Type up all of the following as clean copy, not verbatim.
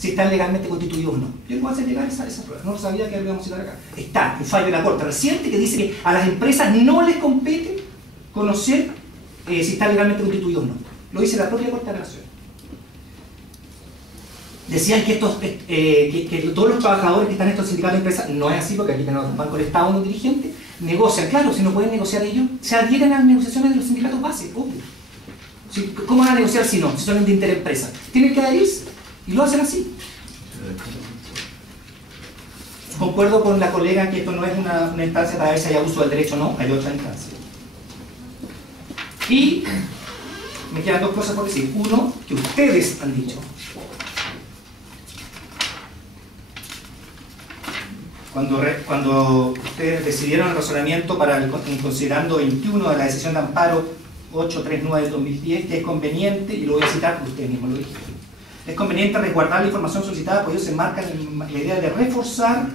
si están legalmente constituidos o no. Yo les voy a hacer llegar esa prueba, no sabía que lo íbamos a citar acá. Está un fallo de la Corte reciente que dice que a las empresas no les compete conocer si están legalmente constituidos o no. Lo dice la propia Corte de Apelaciones. Decían que, que todos los trabajadores que están en estos sindicatos de empresas, no es así porque aquí tenemos un banco del Estado, unos dirigentes, negocian. Claro, si no pueden negociar ellos, se adhieren a las negociaciones de los sindicatos base, obvio. ¿Cómo van a negociar si no? Si son de interempresa. Tienen que adherirse y lo hacen así. Concuerdo con la colega que esto no es una instancia para ver si hay abuso del derecho o no, hay otra instancia. Y me quedan dos cosas por decir. Uno, que ustedes han dicho. Cuando ustedes decidieron el razonamiento para considerando 21 de la decisión de amparo 839 del 2010, que es conveniente, y lo voy a citar porque ustedes mismos lo dijeron, es conveniente resguardar la información solicitada, pues ellos se enmarcan en la idea de reforzar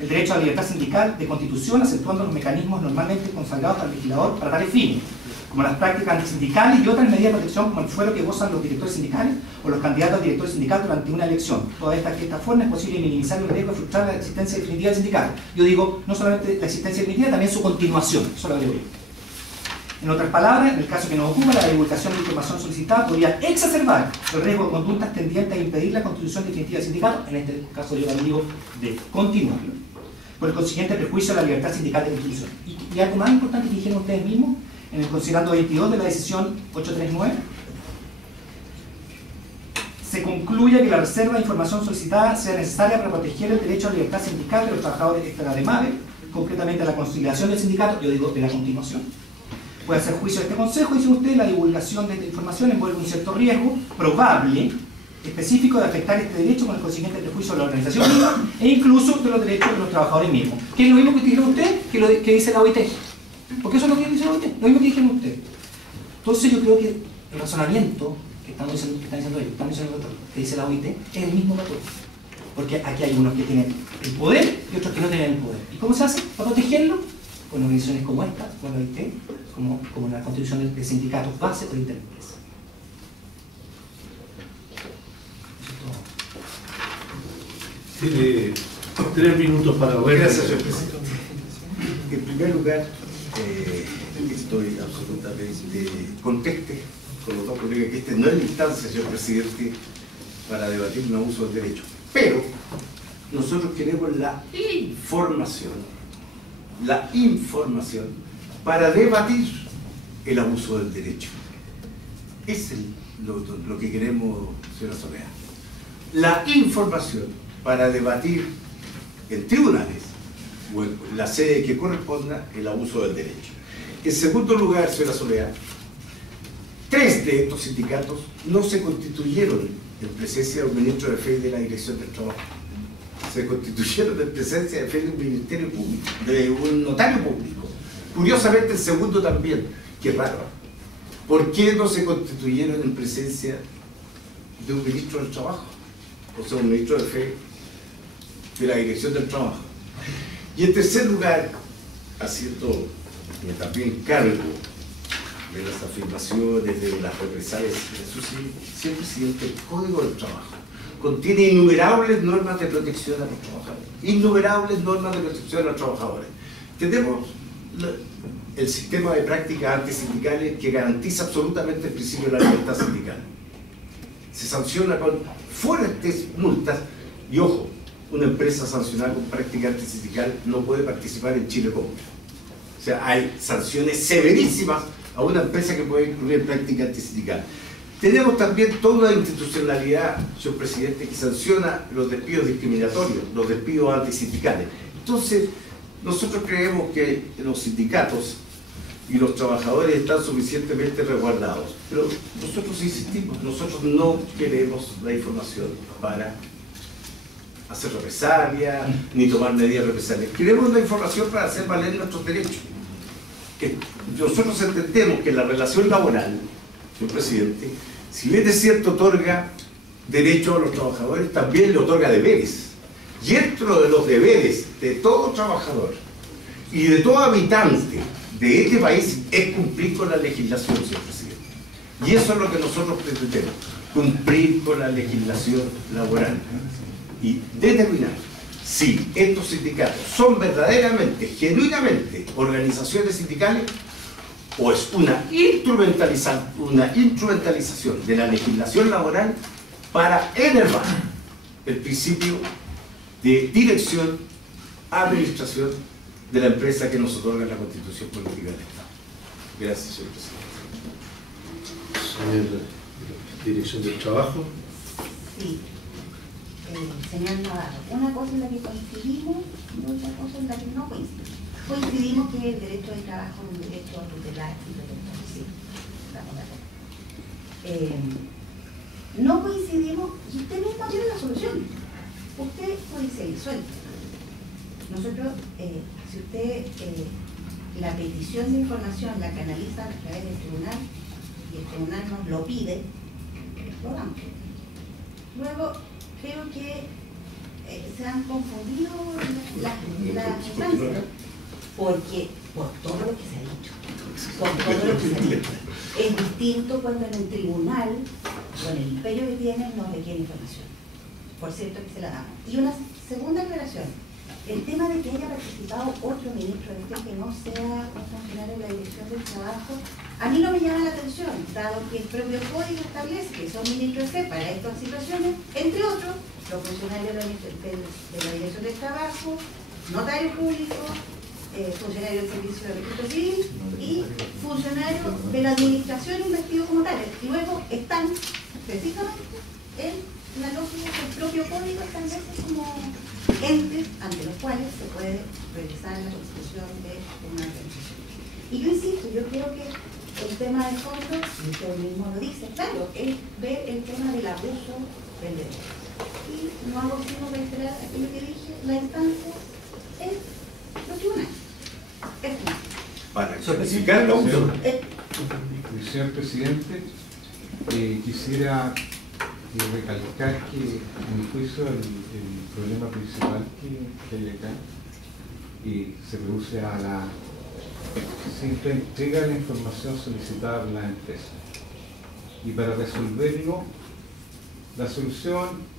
el derecho a la libertad sindical de constitución, acentuando los mecanismos normalmente consagrados al legislador para tales fines, como las prácticas antisindicales y otras medidas de protección como el fuero que gozan los directores sindicales o los candidatos a directores sindicales durante una elección. Toda esta forma es posible minimizar el riesgo de frustrar la existencia definitiva del sindicato. Yo digo, no solamente la existencia definitiva, también su continuación. Eso lo agrego yo. En otras palabras, en el caso que nos ocupa, la divulgación de información solicitada podría exacerbar el riesgo de conductas tendientes a impedir la constitución definitiva del sindicato, en este caso yo también digo de continuarlo, por el consiguiente prejuicio de la libertad sindical de constitución. Y algo más importante que dijeron ustedes mismos, en el considerando 22 de la decisión 839, se concluye que la reserva de información solicitada sea necesaria para proteger el derecho a la libertad sindical de los trabajadores extra de MAVE, concretamente a la conciliación del sindicato, yo digo de la continuación. Puede hacer juicio de este consejo, dice usted, la divulgación de esta información envuelve un cierto riesgo probable, específico de afectar este derecho con el consiguiente prejuicio de la organización misma e incluso de los derechos de los trabajadores mismos. Que es lo mismo que dijeron usted que dice la OIT. Porque eso es lo que dice la OIT, lo mismo que dijeron usted. Entonces yo creo que el razonamiento que están diciendo ellos, que dice la OIT, es el mismo patrón. Porque aquí hay unos que tienen el poder y otros que no tienen el poder. ¿Y cómo se hace? Para protegerlo, con organizaciones como esta, con la OIT, como la constitución de sindicatos base o de interempresa. 3 minutos para ver. Gracias, señor presidente. En primer lugar, estoy absolutamente contento con los dos colegas que no es la instancia, señor presidente, para debatir un abuso del derecho. Pero nosotros queremos la información para debatir el abuso del derecho. Es lo que queremos, señora Soledad. La información para debatir en tribunales o en la sede que corresponda el abuso del derecho. En segundo lugar, señora Soledad, 3 de estos sindicatos no se constituyeron en presencia de un ministro de fe y de la Dirección del Trabajo. Se constituyeron en presencia de fe de un ministerio público, de un notario público. Curiosamente el segundo también, qué raro. ¿Por qué no se constituyeron en presencia de un ministro del Trabajo? O sea, un ministro de fe de la Dirección del Trabajo. Y en tercer lugar, haciendo también cargo de las afirmaciones, de las represalias de su señor presidente, el Código del Trabajo contiene innumerables normas de protección a los trabajadores. Innumerables normas de protección a los trabajadores. Tenemos el sistema de prácticas antisindicales que garantiza absolutamente el principio de la libertad sindical. Se sanciona con fuertes multas y, ojo, una empresa sancionada con práctica antisindical no puede participar en Chile Compra. O sea, hay sanciones severísimas a una empresa que puede incluir práctica antisindical. Tenemos también toda la institucionalidad, señor presidente, que sanciona los despidos discriminatorios, los despidos antisindicales. Entonces, nosotros creemos que los sindicatos y los trabajadores están suficientemente resguardados. Pero nosotros insistimos, nosotros no queremos la información para hacer represalia, ni tomar medidas represalias. Queremos la información para hacer valer nuestros derechos. Que nosotros entendemos que la relación laboral, señor presidente, si bien es cierto otorga derechos a los trabajadores, también le otorga deberes. Y dentro de los deberes de todo trabajador y de todo habitante de este país es cumplir con la legislación, señor presidente. Y eso es lo que nosotros pretendemos. cumplir con la legislación laboral y determinar si estos sindicatos son verdaderamente, genuinamente organizaciones sindicales o es una instrumentalización de la legislación laboral para enervar el principio de dirección, administración de la empresa que nos otorga la Constitución Política del Estado. Gracias, señor presidente. Señor, Dirección del Trabajo. Sí. Señor Navarro, una cosa en la que coincidimos y otra cosa en la que no coincidimos. Coincidimos que el derecho del trabajo es un derecho a tutelar y proteger. Sí, estamos de acuerdo. No coincidimos, y usted mismo tiene la solución. Usted judicializó el tema. Nosotros, si usted la petición de información la canaliza a través del tribunal y el tribunal nos lo pide, lo damos. Luego, creo que se han confundido las instancias, porque por todo lo que se ha dicho, es distinto cuando en el tribunal, con el imperio que tienen, nos requiere información. Por cierto que se la damos. Y una segunda aclaración, el tema de que haya participado otro ministro que no sea un funcionario de la Dirección del Trabajo, a mí no me llama la atención, dado que el propio código establece que son ministros para estas situaciones, entre otros, los funcionarios de la Dirección del Trabajo, notarios públicos, funcionarios del Servicio de Registro Civil y funcionarios de la Administración investidos como tales. Y luego están precisamente en la lógica del propio código establece como entes ante los cuales se puede realizar la constitución de una organización. Y yo insisto, yo creo que el tema de fondo, y usted mismo lo dice, claro, es ver el tema del abuso del derecho. Y no hago sino reiterar aquello que dije, la instancia es los tribunales. Es una. Para certificar el abuso. Señor presidente, quisiera recalcar que, a mi juicio, el problema principal que hay acá se produce a la simple entrega de la información solicitada por la empresa. Y para resolverlo, la solución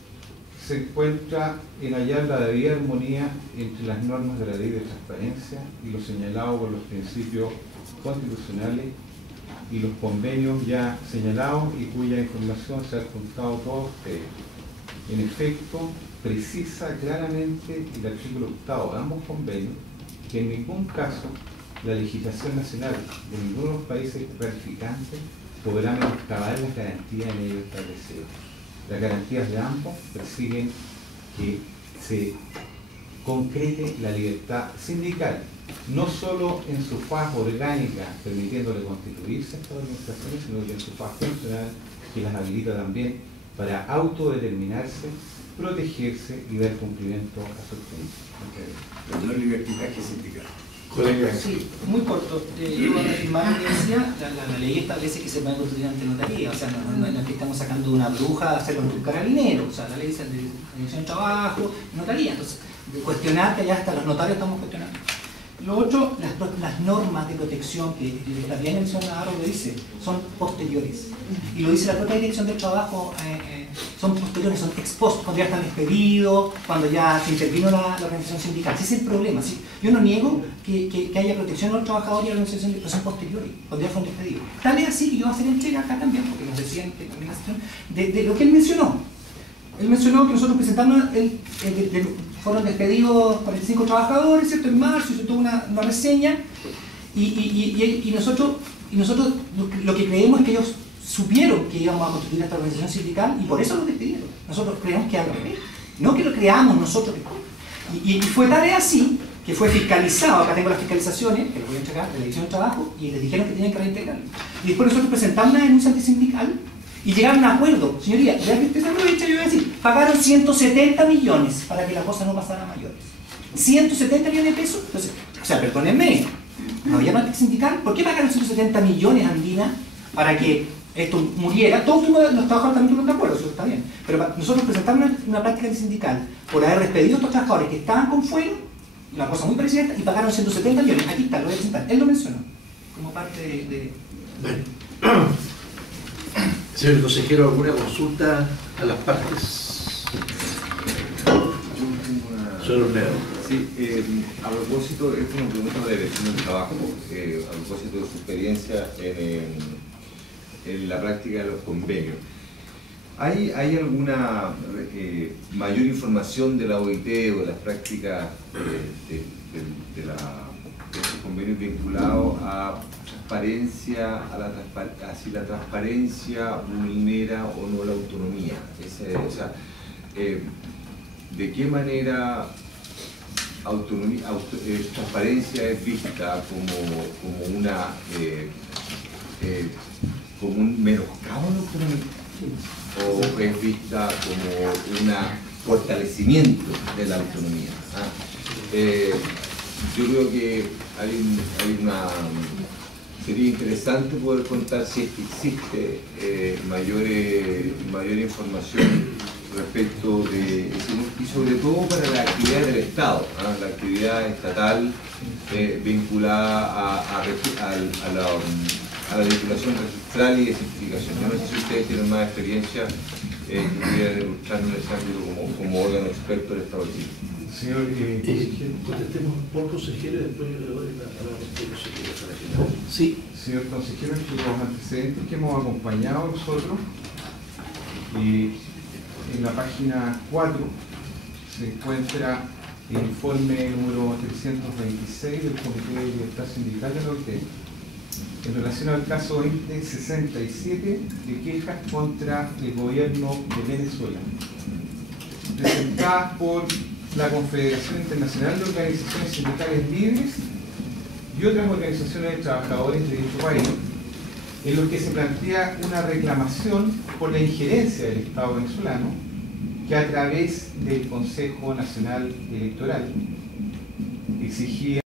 se encuentra en hallar la debida armonía entre las normas de la ley de transparencia y lo señalado por los principios constitucionales y los convenios ya señalados y cuya información se ha adjuntado a todos ustedes. En efecto, precisa claramente el artículo 8 de ambos convenios que en ningún caso la legislación nacional de ninguno de los países ratificantes podrá menoscabar las garantías en ello establecidas. Las garantías de ambos persiguen que se concrete la libertad sindical, no solo en su faz orgánica, permitiéndole constituirse a estas organizaciones, sino que en su faz funcional, que las habilita también para autodeterminarse, protegerse y dar cumplimiento a sus fines. No libertinaje sindical. Sí, muy corto. Yo voy a afirmar lo que decía, la ley establece que se puede constituir ante notaría, o sea, no es que estamos sacando una bruja a hacerlo ante un carabinero, o sea, la ley dice de dirección de trabajo, notaría, entonces, de cuestionar que ya hasta los notarios estamos cuestionando. Lo otro, las normas de protección que la bien mencionada lo dice, son posteriores. Y lo dice la propia Dirección del Trabajo, son posteriores, son ex post, cuando ya están despedidos, cuando ya se intervino la organización sindical. Ese es el problema. ¿Sí? Yo no niego que haya protección a los trabajadores y a la organización sindical, pero son posteriores, cuando ya fueron despedidos. Tal es así que yo voy a hacer entrega acá también, porque nos decían que también la sesión, de lo que él mencionó. Él mencionó que nosotros presentamos, fueron despedidos 45 trabajadores, ¿cierto? En marzo, hizo toda una reseña, y nosotros lo que creemos es que ellos supieron que íbamos a constituir esta organización sindical y por eso los despidieron. Nosotros creemos que al revés, no que lo creamos nosotros. Y fue tarea así, que fue fiscalizado, acá tengo las fiscalizaciones, que les voy a entregar, de la Dirección del Trabajo, y les dijeron que tenían que reintegrarlo. Y después nosotros presentamos una denuncia antisindical, y llegaron a un acuerdo. Señoría, ya que usted se aprovecha, yo voy a decir, pagaron 170 millones para que la cosa no pasara a mayores. 170 millones de pesos. Entonces, o sea, perdónenme, no había parte sindical. ¿Por qué pagaron 170 millones, Andina, para que esto muriera? Todos los trabajadores también tuvieron de acuerdo, eso está bien. Pero nosotros presentamos una práctica antisindical por haber despedido a estos trabajadores que estaban con fuero, una cosa muy parecida a esta, y pagaron 170 millones. Aquí está, lo voy a presentar. Él lo mencionó como parte de... Bueno. Señor consejero, ¿alguna consulta a las partes? Señor Ornedo. Sí, a propósito, esto es una pregunta de la Dirección del Trabajo, a propósito de su experiencia en la práctica de los convenios. ¿Hay alguna mayor información de la OIT o de las prácticas de estos convenios vinculados a transparencia, si la transparencia vulnera o no la autonomía? ¿De qué manera transparencia es vista como un menoscabo a la autonomía? ¿O es vista como un fortalecimiento de la autonomía? Yo creo que sería interesante poder contar si es que existe mayor información respecto de, y sobre todo para la actividad del Estado, la actividad estatal vinculada a la vinculación registral y de simplificación. Yo no sé si ustedes tienen más experiencia que pudieran ilustrarnos en ese ámbito como órgano experto del Estado de Chile. Señor consejero. Contestemos por consejero y después yo le doy la palabra a usted, consejero, para final. Sí. Señor consejero, entre los antecedentes que hemos acompañado nosotros, en la página 4 se encuentra el informe número 326 del Comité de Libertad Sindical de la OIT en relación al caso 2067 de quejas contra el gobierno de Venezuela, presentadas por la Confederación Internacional de Organizaciones Sindicales Libres y otras organizaciones de trabajadores de dicho país, en lo que se plantea una reclamación por la injerencia del Estado venezolano, que a través del Consejo Nacional Electoral exigía